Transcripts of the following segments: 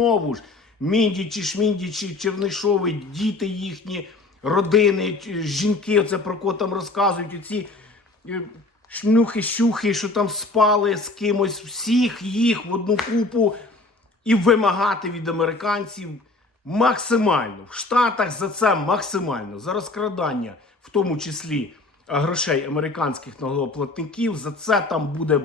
знову ж міндічі, шміндічі, чернишови, діти їхні, родини, жінки, оце про кого там розказують, оці е, шнюхи, щухи, що там спали з кимось, всіх їх в одну купу і вимагати від американців максимально. В Штатах за це максимально, за розкрадання, в тому числі грошей американських налогоплатників. За це там буде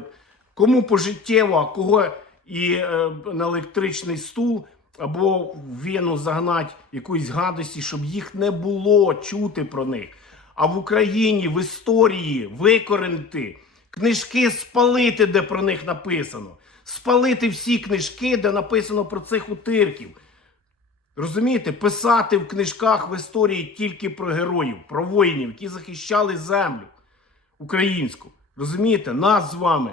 кому пожиттєво, а кого і е, на електричний стул. Або в вену загнать якоїсь гадості, щоб їх не було чути про них. А в Україні в історії викоренити, книжки спалити, де про них написано. Спалити всі книжки, де написано про цих утирків. Розумієте, писати в книжках в історії тільки про героїв, про воїнів, які захищали землю українську. Розумієте, нас з вами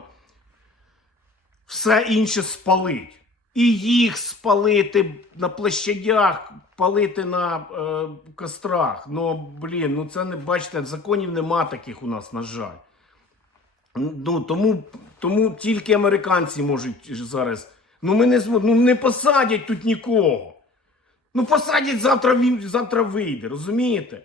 все інше спалить. І їх спалити на площадях, палити на е, кострах. Ну, блін, ну це не бачите, законів нема таких у нас, на жаль. Ну, тому, тому тільки американці можуть зараз. Ну, ми не ну, не посадять тут нікого. Ну, посадять завтра він завтра вийде, розумієте?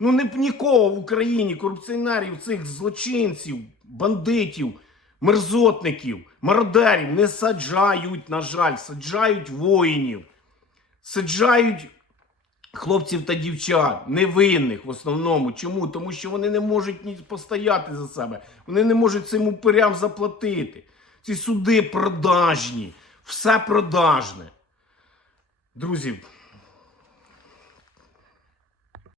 Ну, не нікого в Україні, корупціонерів, цих злочинців, бандитів, мерзотників, мародерів не саджають, на жаль, саджають воїнів, саджають хлопців та дівчат, невинних в основному. Чому? Тому що вони не можуть ні постояти за себе, вони не можуть цим упирям заплатити. Ці суди продажні, все продажне. Друзі,